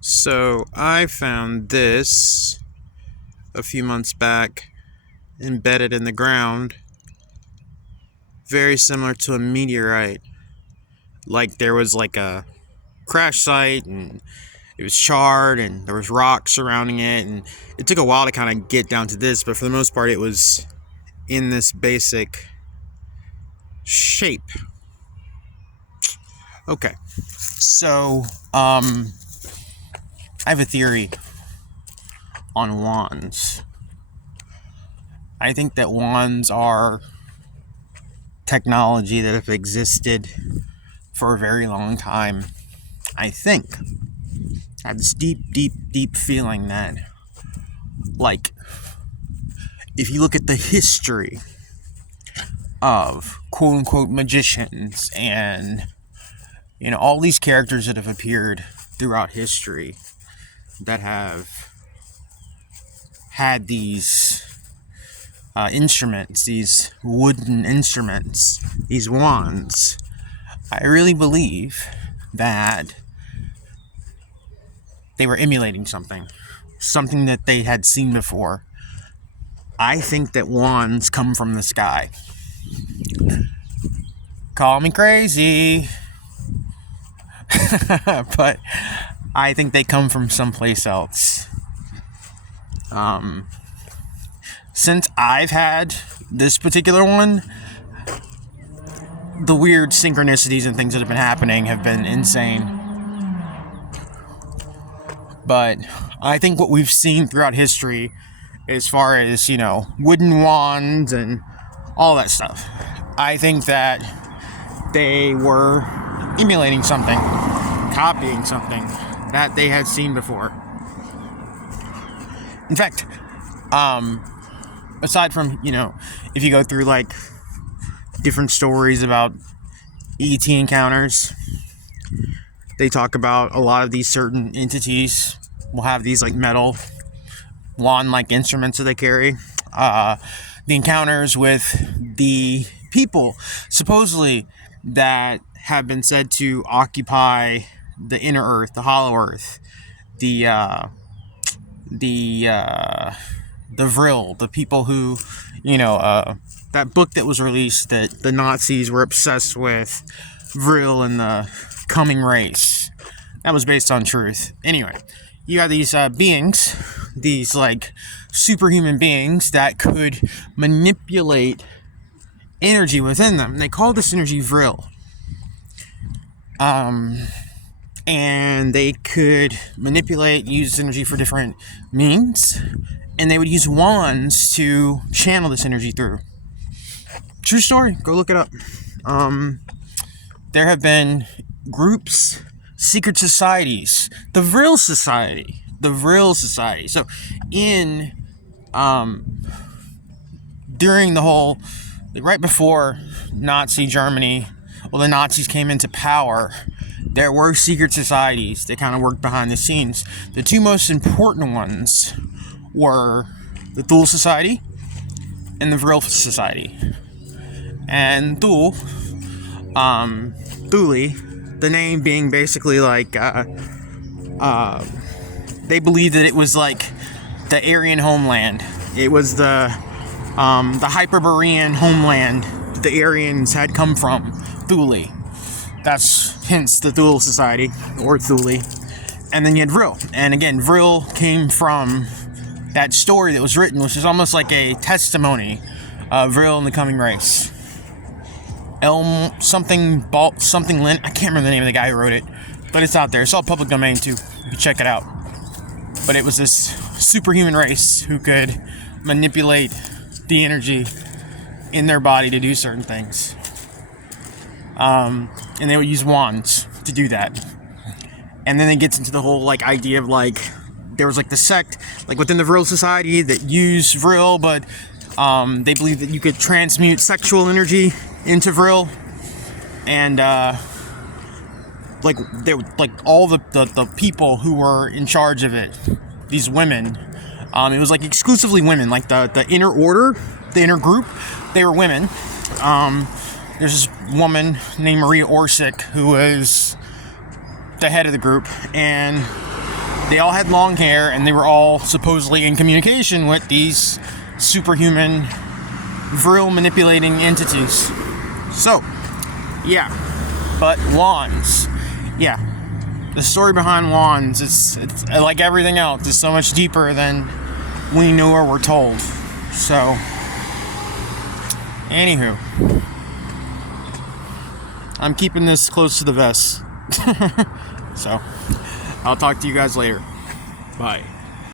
So I found this a few months back embedded in the ground, very similar to a meteorite. Like there was like a crash site and it was charred and there was rocks surrounding it, and it took a while to kind of get down to this, but for the most part it was in this basic shape. Okay. So, I have a theory on wands. I think that wands are technology that have existed for a very long time. I think I have this deep feeling that, like, if you look at the history of quote unquote magicians and, all these characters that have appeared throughout history that have had these instruments, these wooden instruments, these wands, I really believe that they were emulating something that they had seen before. I think that wands come from the sky. Call me crazy, but I think they come from someplace else. Since I've had this particular one, the weird synchronicities and things that have been happening have been insane. But I think what we've seen throughout history, as far as, wooden wands and all that stuff, I think that they were emulating something, copying something that they had seen before. In fact, aside from, if you go through like different stories about ET encounters, they talk about a lot of these certain entities will have these like metal wand-like instruments that they carry. The encounters with the people supposedly that have been said to occupy the inner earth, the hollow earth, the Vril, the people who, that book that was released that the Nazis were obsessed with, Vril and the coming race. That was based on truth. Anyway, you have these beings, these like superhuman beings that could manipulate energy within them. They call this energy Vril. And they could manipulate, use energy for different means, and they would use wands to channel this energy through. True story. Go look it up. There have been groups, secret societies, the Vril Society. So, during the whole, right before Nazi Germany, the Nazis came into power, there were secret societies that kind of worked behind the scenes. The two most important ones were the Thule Society and the Vril Society. And Thule, the name being basically like, they believed that it was like the Aryan homeland. It was the Hyperborean homeland that the Aryans had come from, Thule. That's hence the Thule Society, or Thule. And then you had Vril. And again, Vril came from that story that was written, which is almost like a testimony of Vril and the coming race. Something Lin. I can't remember the name of the guy who wrote it, but it's out there. It's all public domain too. You can check it out. But it was this superhuman race who could manipulate the energy in their body to do certain things. And they would use wands to do that. And then it gets into the whole like idea of like there was like the sect like within the Vril Society that used Vril, but they believed that you could transmute sexual energy into Vril, and like they like all the people who were in charge of it, these women, it was like exclusively women, like the inner order, the inner group, they were women. There's this woman named Maria Orsic who was the head of the group, and They all had long hair, and they were all supposedly in communication with these superhuman Vril manipulating entities. So, yeah. But wands. Yeah. The story behind wands, it's like everything else, it's so much deeper than we know or we're told. So, anywho, I'm keeping this close to the vest. So, I'll talk to you guys later. Bye.